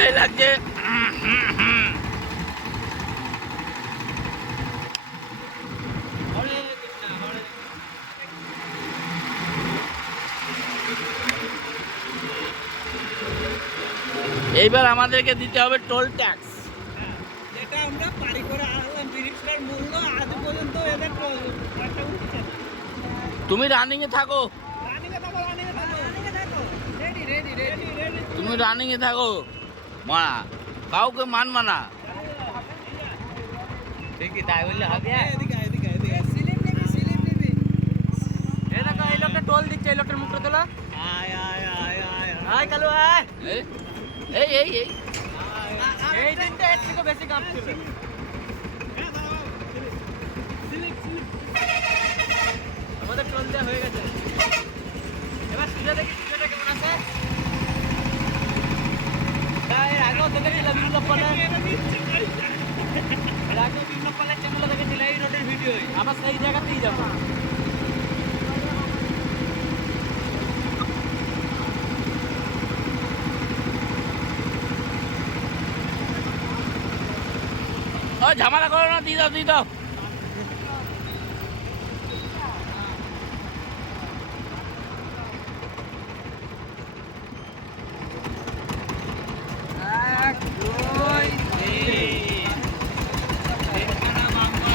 সেই লাগছে এইবার আমাদেরকে দিতে হবে টোল ট্যাক্স। যেটা আমরা পারি করে আনলাম জিনিসটার মূল্য আজ পর্যন্ত এদের। তুমি রানিং এ থাকো রানিংয়ে থাকো, রানিংয়ে. তুমি রানিং এ থাকো। মা কাউকে মানবা না। ঠিকই তাই বললে হবে। টোল দিচ্ছে এই লোকটার মুখটা তোলা। আয়, আয়, আয়, আয়, আয়। কালু আয়। এই এই এই এই। দিনটা এর থেকে বেশি কাঁপছিল আমাদের টোল দেওয়া হয়ে গেছে। এবার সুজা দেখি সুজাটা কেমন আছে হ্যাঁ, এর আগেও তো দেখেছিলাম বিভিন্ন পলে এর আগেও বিভিন্ন পলে চ্যানেলে দেখেছিলাম এই রোডের ভিডিও আবার সেই ঝামেলা করো না দিয়ে দাও এক, দুই, তিন। তিনখানা মামা।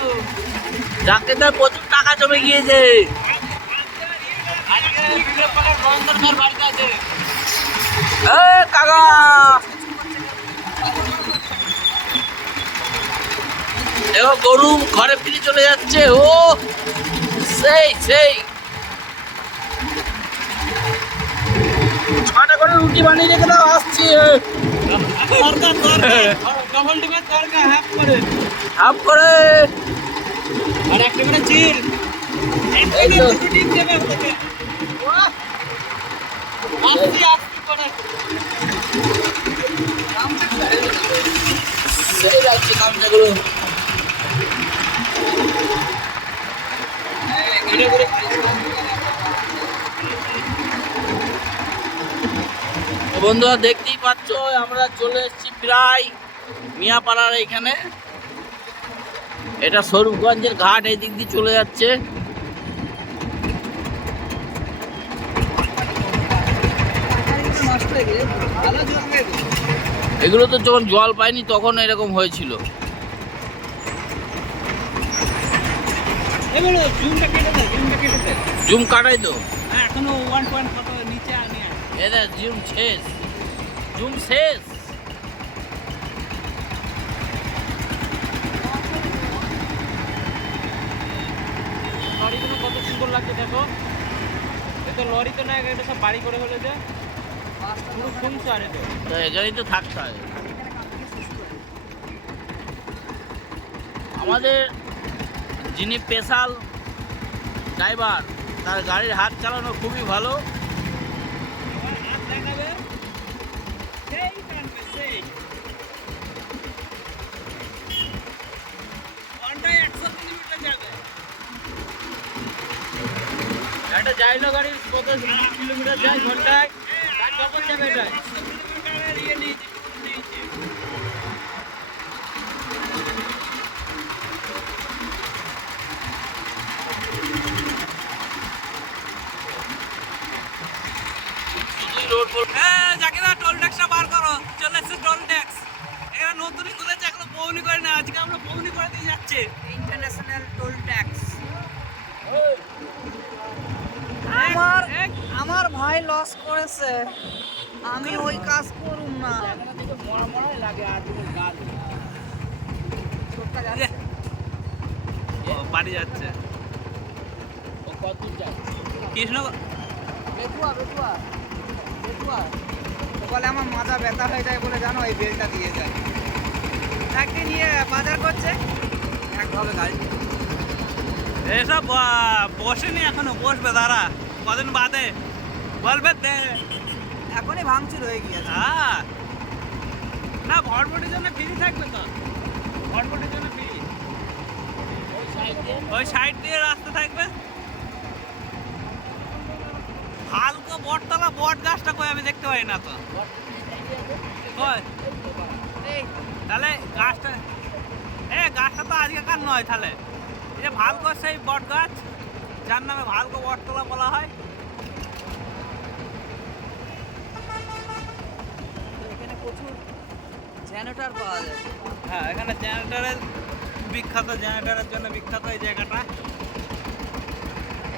যাকে তার প্রচুর টাকা জমে গিয়েছে। কাকা! দেখো গরু ঘরে ফিরে চলে যাচ্ছে ও! সেই সেই। ছটা করে রুটি বানিয়ে রেখে দাও আসছি। হাফ করে। হাফ করে। আর একটা করে চিল। তো বন্ধুরা দেখতেই পাচ্ছ আমরা চলে এসেছি প্রায় মিয়াপাড়ার এখানে। এটা স্বরূপগঞ্জের ঘাট এই দিক দিয়ে চলে যাচ্ছে। এগুলো তো যখন জল পায়নি তখন এরকম হয়েছিল। জুম কাটাই তো। হ্যাঁ এখনও ওয়ান পয়েন্ট নিচে জুম শেষ। জুম শেষ লরিগুলো কত সুন্দর লাগছে দেখো। এ তো লরি তো না এটা সব বাড়ি করে হলে যে পুরো শুনছো আর এটা তো এখানেই তো থাকতে হয়। আমাদের যিনি স্পেশাল ড্রাইভার তার গাড়ির হাত চালানো খুবই ভালো হাত দেখাবে সেই টানবে সেই ঘন্টায় একশো কিলোমিটার যাবে একটা না গাড়ি কত কিলোমিটার যায় ঘন্টায় তার ডবল যাবে এটা টোল ট্যাক্সটা বার করো। চলে এসছে টোল ট্যাক্স এখানে নতুনই খুলেছে এখনও পৌনি করে না। আজকে আমরা পৌনি করে দিয়ে যাচ্ছে। ইন্টারন্যাশনাল টোল ট্যাক্স আমার আমার ভাই লস করেছে। আমি ওই কাজ করুম না। বাড়ি যাচ্ছে। ও কত যায় কৃষ্ণ বেতুয়া বেতুয়া বেতুয়া। তো বলে আমার মাথা ব্যথা হয়ে যায় বলে জানো এই বেলটা দিয়ে যায়। তাকে নিয়ে বাজার করছে। একভাবে গাড়ি এসব বসেনি এখনও বসবে দাঁড়া। কদিন বাদে বলবে দে। এখনই ভাঙচুর হয়ে গিয়েছে। হ্যাঁ। না ভটভটির জন্য ফ্রি থাকবে তো। ভটভটির জন্য ফ্রি ওই সাইড দিয়ে ওই সাইড দিয়ে রাস্তা থাকবে। হালকা বটতলা বট গাছটা কই আমি দেখতে পাই না তো। তাহলে গাছটা এ গাছটা তো আজকেকার নয় তাহলে। এই যে ভালকো সেই বট গাছ। যার নামে ভালকো বটতলা বলা হয়। এখানে প্রচুর জেনারেটর পাওয়া যায়। হ্যাঁ এখানে জেনারেটারের বিখ্যাত জেনারেটারের জন্য বিখ্যাত এই জায়গাটা।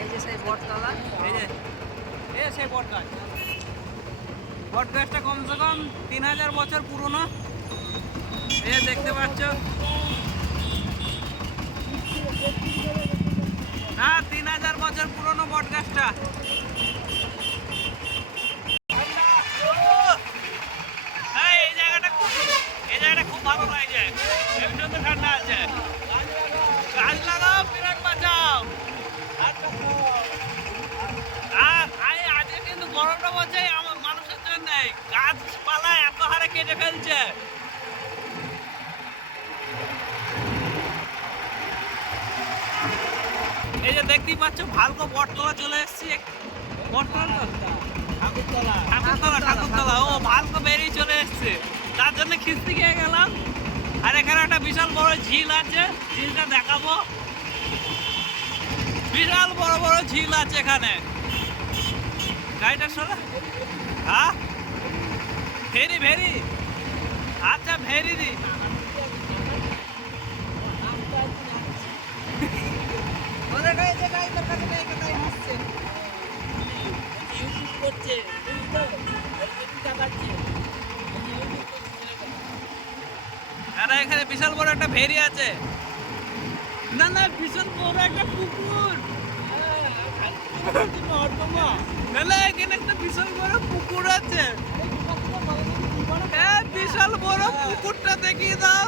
এই যে সেই বটতলা। এই যে এই সেই বট গাছ বট কমসে কম তিন হাজার বছর পুরনো। যে দেখতে পাচ্ছ না তিন হাজার বছর পুরনো বট গাছটা এই জায়গাটা খুব এই জায়গাটা খুব ভালো ঠান্ডা আছে। গাছ বিরাট আজকে কিন্তু বলছে মানুষের জন্য। গাছপালা এত হারে কেটে ফেলছে। এই যে দেখতেই পাচ্ছ ভালকো বটতলা চলে এসেছি। বটতলা ঠাকুরতলা। ঠাকুরতলা ঠাকুরতলা। ও ভালকো বেরিয়ে চলে এসছে। তার জন্য খিস্তি খেয়ে গেলাম। আর এখানে একটা বিশাল বড় ঝিল আছে ঝিলটা দেখাবো। বিশাল বড় বড় ঝিল আছে এখানে। গাড়িটা সরা হ্যাঁ? ভেরি ভেরি আচ্ছা ভেরি দি ওদের গাড়ি যে গাড়ি তোর কাছে নেই তাই হাসছে ইউটিউব করছে বুঝলি তো ইউটিউব দেখাচ্ছে ইউটিউব করছে ছেলেটা। আরে এখানে বিশাল বড় একটা ভেরি আছে। না না বিশাল বড় একটা পুকুর। হ্যাঁ পুকুরটা দেখিয়ে দাও।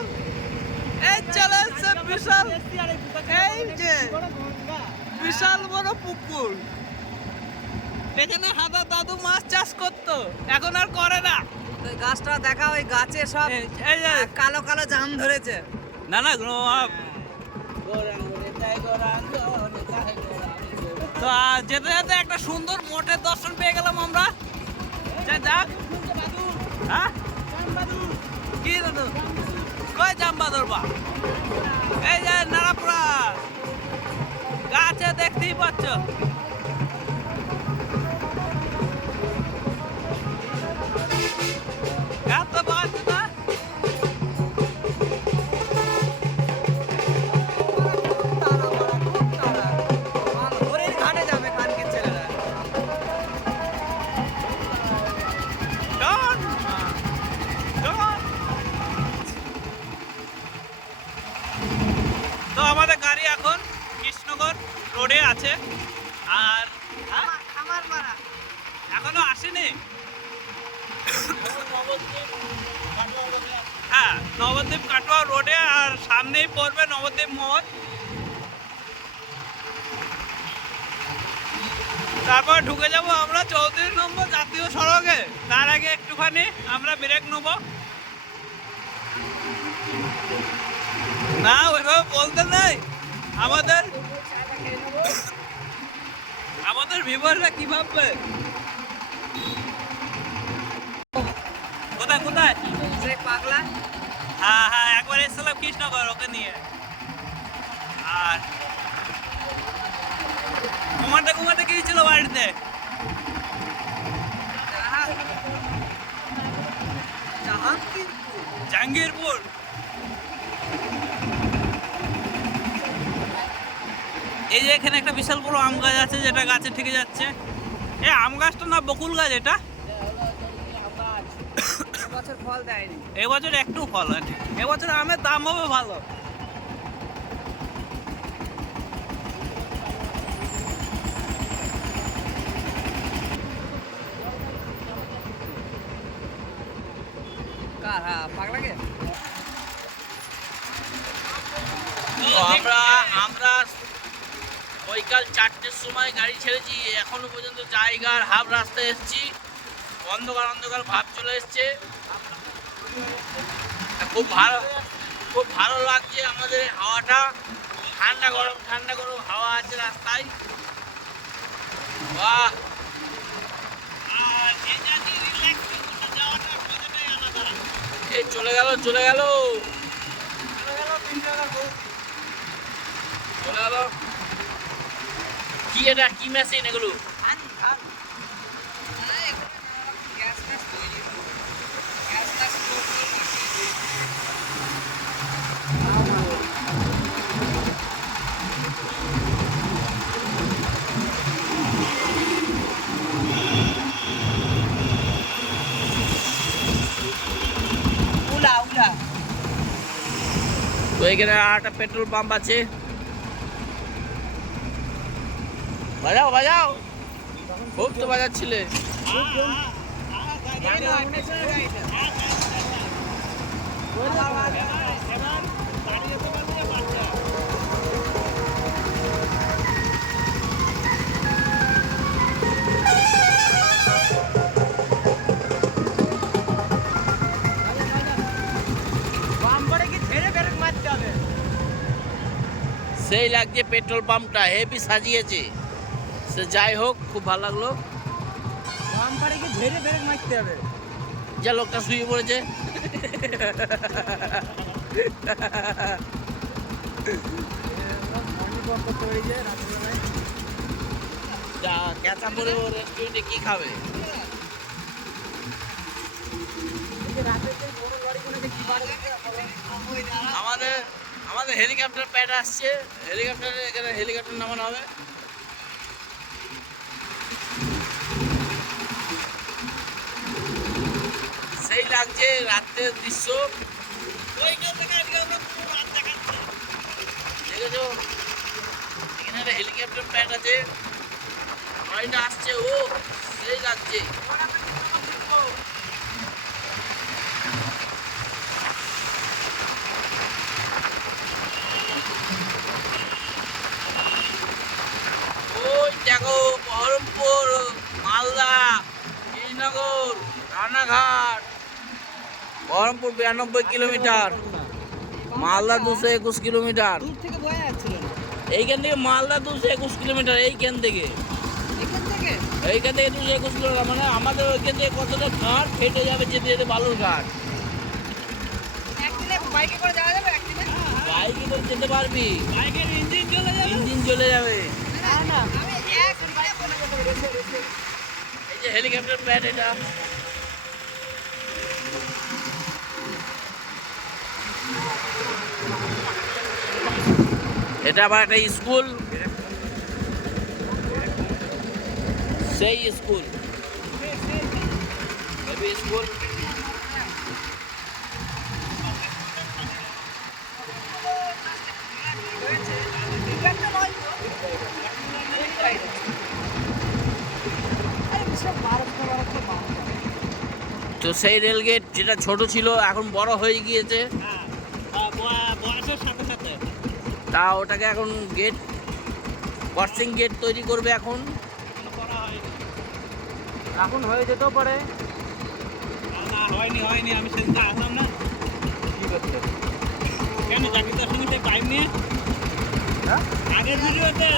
বিশাল বড় পুকুর। এখানে হাদা দাদু মাছ চাষ করতো। এখন আর করে না। তো ওই গাছটা দেখা ওই গাছে সব কালো কালো জাম ধরেছে। না না গৌরাঙ্গ তো যেতে যেতে একটা সুন্দর মোটের দর্শন পেয়ে গেলাম আমরা। যা যাক। হ্যাঁ? কি দাদু? কই জাম্বাদর বা? এই যে নারাপুরা গাছে দেখতেই পাচ্ছ। এখনও আসেনি। হ্যাঁ নবদ্বীপ কাটোয়া রোডে আর সামনেই পড়বে নবদ্বীপ মোড়। তারপর ঢুকে যাব আমরা চৌত্রিশ নম্বর জাতীয় সড়কে। তার আগে একটুখানি আমরা ব্রেক নেব। না, ওইভাবে বলতে নাই। আমাদের আমাদের ভিভাররা কি ভাববে? কোথায় কোথায়? সেই পাগলা। হ্যাঁ হ্যাঁ একবার এসেছিলাম কৃষ্ণগর ওকে নিয়ে। আর ঘুমাতে ঘুমাতে গিয়েছিল বাড়িতে? জাহাঙ্গীরপুর। এই যে এখানে একটা বিশাল বড় আম গাছ আছে যেটা গাছে থেকে যাচ্ছে। এ আম গাছটা না বকুল গাছ এটা? ফল দেয়নি। এবছর একটু ফল হয়নি। এবছর আমের দাম হবে ভালো। হ্যাঁ আমরা আমরা বৈকাল চারটের সময় গাড়ি ছেড়েছি এখনও পর্যন্ত জায়গার হাফ রাস্তায় এসেছি। অন্ধকার অন্ধকার ভাব চলে এসছে। খুব ভালো খুব ভালো লাগছে আমাদের হাওয়াটা। ঠান্ডা গরম ঠান্ডা গরম হাওয়া আছে রাস্তায়। বাহ। এই চলে গেল চলে গেল। চলে গেল কি এটা? কি মেশিন এগুলো? এখানে আর একটা পেট্রোল পাম্প আছে বাজাও বাজাও খুব তো বাজাচ্ছিলে বাম্পারে সেই লাগছে পেট্রোল পাম্পটা হেভি সাজিয়েছে। সে যাই হোক খুব ভালো লাগল। বাম্পারে কি ঝেড়ে ব্রেক মারতে হবে। যা লোকটা শুয়ে পড়েছে। যা ক্যাঁচা পরে ও রেস্টুরেন্টে কি খাবে? আমাদের আমাদের হেলিকপ্টার প্যাড আসছে। হেলিকপ্টারে এখানে হেলিকপ্টার নামানো হবে। সেই লাগছে রাত্রের দৃশ্য। দেখেছ একটা হেলিকপ্টার প্যাড আছে। আসছে, ও, সেই লাগছে ওই দেখো বহরমপুর মালদা শ্রীনগর রানাঘাট বহরমপুর বিরানব্বই কিলোমিটার মালদা দুশো একুশ কিলোমিটার। এইখান থেকে মালদা দুশো একুশ কিলোমিটার এইখান থেকে। এইখান থেকে? দুশো একুশ কিলোমিটার মানে আমাদের ওইখান থেকে কতটা ঘাট ফেটে যাবে যেতে যেতে বালুর ঘাট। বাইকে করে যাওয়া যাবে? বাইকে তো যেতে পারবি। বাইকের ইঞ্জিন চলে যাবে? ইঞ্জিন চলে যাবে না না আমি এক বাইক করে যাব রেসে রেসে এই যে হেলিকপ্টার প্যাড এটা। আবার একটা স্কুল। সেই স্কুল। স্কুল একটা নয় তো আরে বিশাল বারোশো বারোশো বারোশো তো সেই রেলগেট যেটা ছোট ছিল এখন বড় হয়ে গিয়েছে। বয়সের সাথে সাথে তা ওটাকে এখন গেট ক্রসিং গেট তৈরি করবে এখন। করা হয়নি এখন হয়ে যেতেও পারে। হয়নি হয়নি আমি সেদিন আসলাম না। কি করতে কেন চাকরিটার সঙ্গে সে পাইপ নিয়ে? হ্যাঁ? আগের ভিডিওতে।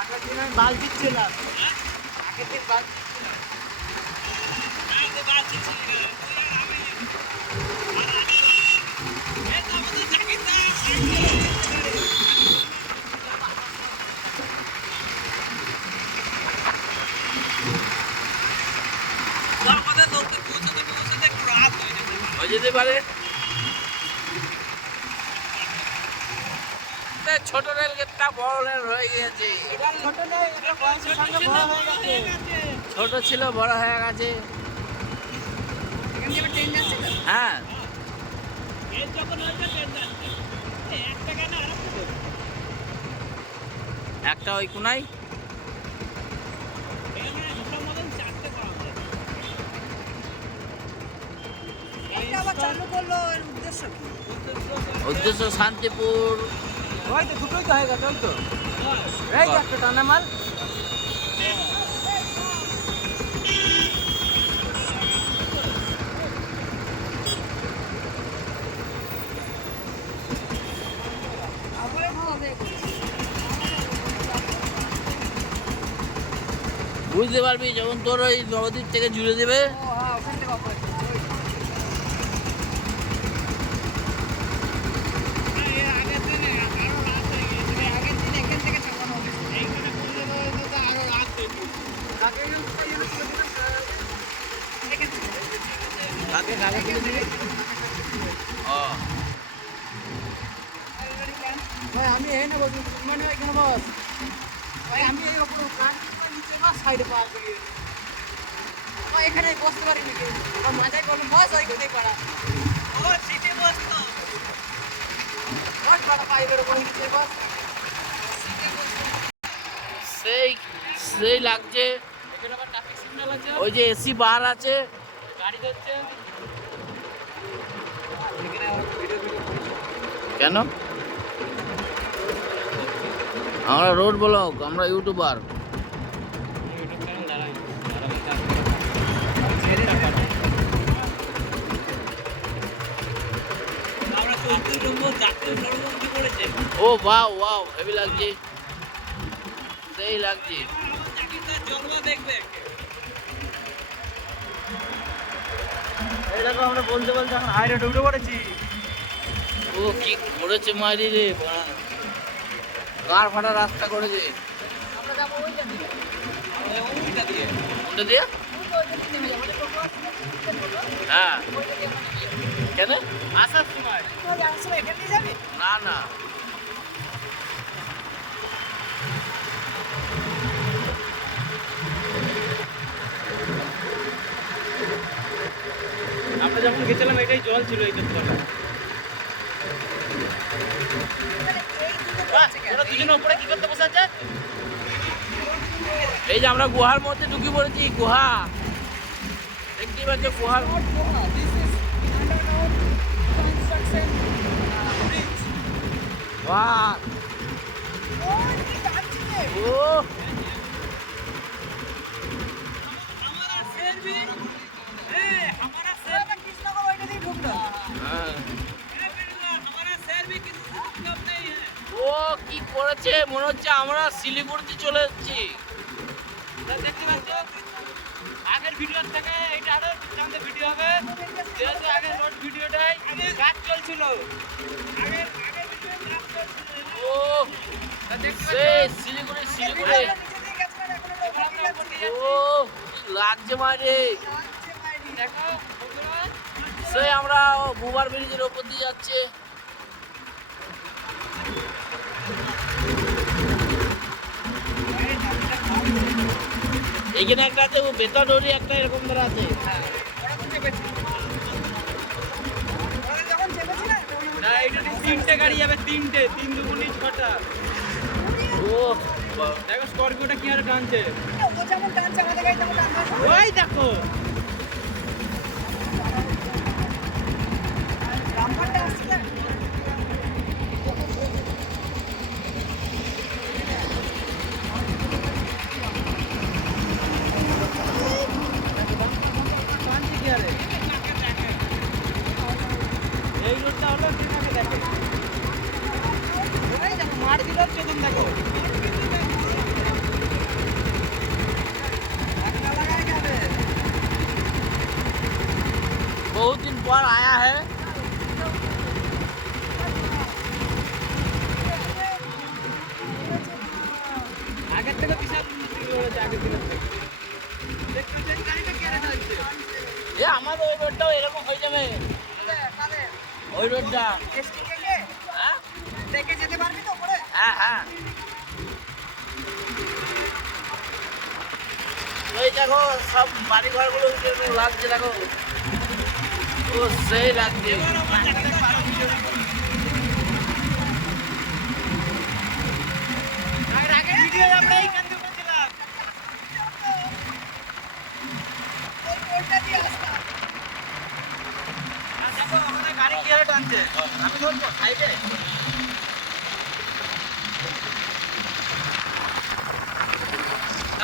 আগের দিন আমি দিচ্ছিলাম। যেতে পারে। ছোট রেল গেটটা বড় রেল হয়ে এটা ছোট সঙ্গে বড় হয়ে গেছে। ছোট ছিল বড় হয়ে গেছে। হ্যাঁ। একটা ওই কোনাই? উদ্দেশ্য শান্তিপুর। হয়তো তো দুটোই তো হয়ে গেছে ওই তো। এই একটা টানা মাল। বুঝতে পারবি যখন তোর ওই নবদ্বীপ থেকে জুড়ে দেবে। আমি এই নেব মানে এখানে বস। আমি এই ওপর সাইডে পার করি ও এখানে বসতে পারি নাকি আর মাথায় কোনো বস ওই কোথায় পাড়া ও সিটে বস তো বস পাড়া পাইপের ওপর নিচে বস সেই সেই লাগছে। ওই যে এসি বার আছে। কেন? আমরা রোড ব্লগ আমরা ইউটিউবার ইউটিউব চ্যানেল দাঁড়াই আমরা চৌত্রিশ নম্বর জাতীয় সড়কবন্দি করেছে ও বাও ওয়াও হেভি লাগছে। সেই লাগছে। এই দেখো আমরা বলতে বলতে এখন পড়েছি। ও কি করেছে মারি রে। কার ফাটা রাস্তা করেছে? আমরা যাব ওইটা দিকে ওইটা দিয়ে ওইটা দিয়ে? হ্যাঁ। কেন আসার সময়। না না। আমরা যখন গেছিলাম এটাই জল ছিল এই আছে? এই যে আমরা গুহার মধ্যে ঢুকে পড়েছি গুহা। দেখতেই পাচ্ছ গুহার ও হ্যাঁ। ও কি করেছে মনে হচ্ছে আমরা শিলিগুড়িতে চলে এসেছি দেখতে পাচ্ছ আগের ভিডিও থেকে এটা আরও চান্দে ভিডিও হবে। যেহেতু আগের রোড ভিডিওটাই কাজ চলছিল। আগের আগের ভিডিও কাজ চলছিল। ও সেই শিলিগুড়ি শিলিগুড়ি। ও লাগছে মারে দেখো বন্ধুরা, সেই আমরা বুবার ব্রিজের ওপর দিয়ে যাচ্ছে। এইখানে একটা আছে ও বেতাডোরি একটা এরকম ধরে আছে। তিনটে গাড়ি যাবে তিনটে তিন দুগুনি ছটা। ও দেখো স্করপিওটা কি আর টানছে। ওই দেখো রামপাটটা আসছে না টানছে কি হারে এই রোডটা হলো দেখো। মার দিল চেতন দেখো আর দেখো আমরা একটু ধরবো সাইডে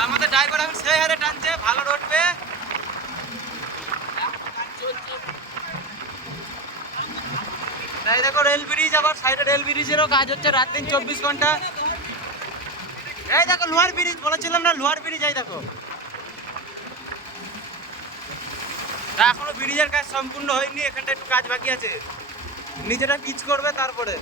আমাদের ড্রাইভার এখন সেই হারে টানছে, ভালো রোড পেয়ে এই দেখো রেল ব্রিজ আবার সাইডে রেল ব্রিজেরও কাজ হচ্ছে, রাত দিন চব্বিশ ঘণ্টা। এই দেখো, লোহার ব্রিজ বলেছিলাম না, লোহার ব্রিজ এই দেখো। তা এখনও ব্রিজের কাজ সম্পূর্ণ হয়নি, এখানটা একটু কাজ বাকি আছে। নিচেটা পিচ করবে তারপরে।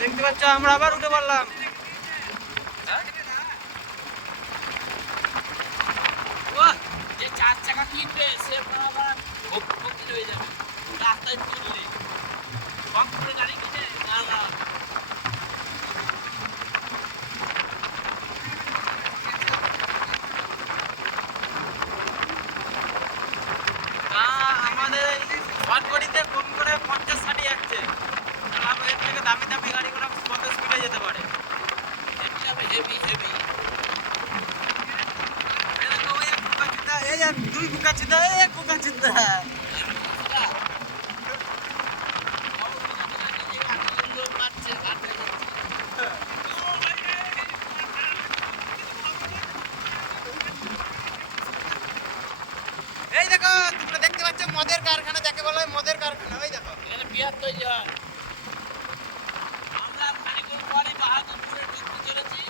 দেখতে পাচ্ছ, আমরা আবার উঠে পড়লাম। চাকা কিনবে সে আবার ভক্তি হয়ে যাবে। রাস্তায় তুললে। কম করে গাড়ি কিনে না না তা আমাদের এই শর্টকটিতে কম করে পঞ্চাশ ষাটই যাচ্ছে তাহলে এর থেকে দামি দামি গাড়িগুলো কত স্পিডে যেতে পারে হেভি যাবে হেভি হেভি এই দেখো, ওই এক কুকাচিতা, এই এক দুই কুকাচিতা, এই এক কুকাচিতা। এই দেখো তোমরা দেখতে পাচ্ছ মদের কারখানা যাকে বলা হয় মদের কারখানা ওই দেখো এখানে বিয়ার তৈরি হয় আমরা খানিকক্ষণ পরে বাহাদুরপুরে ঢুকতে চলেছি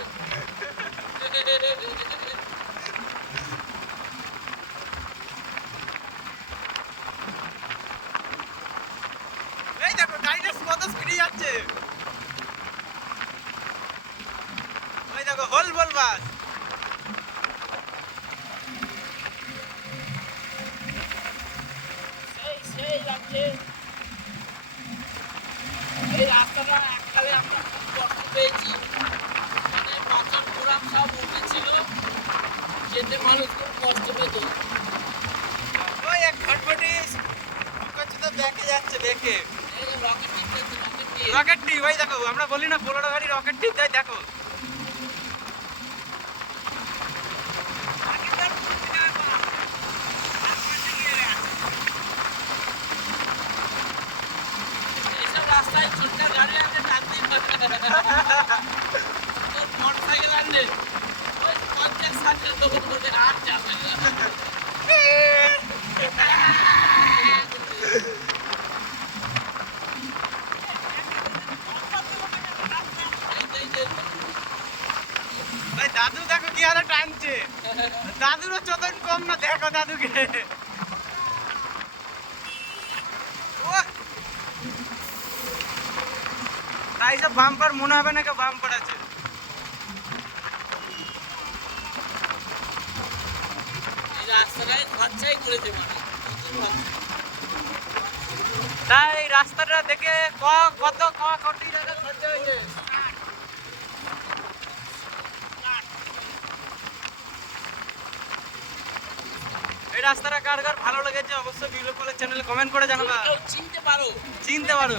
এই দেখো গাড়িটা কত স্পিডে যাচ্ছে ওই দেখো হোল বল বাস সেই সেই এই রাস্তাটা এককালে আমরা খুব কষ্ট পেয়েছি। মানে সব উঠেছিল যেতে মানুষ খুব কষ্ট পেত। ওই এক ঘটঘটি ব্যাকে যাচ্ছে দেখে। যে রকেট টিপ রকেট টিপ ওই দেখো আমরা বলি না বোলেরো গাড়ি রকেট টিপ তাই দেখো এইসব রাস্তায় ছোট্ট গাড়ি আছে টানতেই পারবে তোর মোটর সাইকেল আনলে ওই পঞ্চাশ ষাটের দোকান করে আর যাবে না এই যে- এই যে ওই দাদু দেখো কি হারে টানছে। দাদুরও চোদন কম না দেখো দাদুকে। তাই সব বাম্পার মনে হবে না কেউ বাম্পার আছে? তাই রাস্তাটা দেখে ক কত কোটি টাকা খরচা হয়েছে? এই রাস্তাটা কার কার ভালো লেগেছে অবশ্যই ভিডিও কলের চ্যানেলে কমেন্ট করে জানাবা। চিনতে পারো। চিনতে পারো।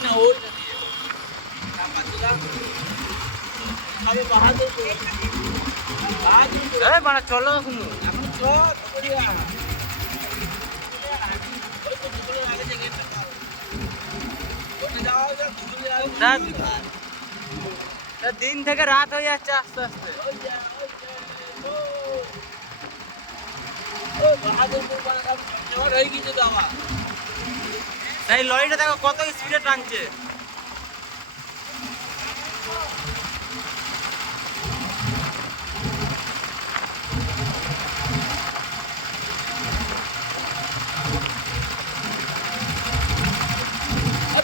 হবে দুপুরের আগে না। তা দিন থেকে রাত হয়ে যাচ্ছে আস্তে আস্তে। বাহাদুরপুর হয়ে গেছে দাওয়া এই লরিটা দেখো কত স্পিডে টানছে।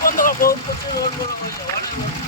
বন্ধ বন্ধ বন্ধ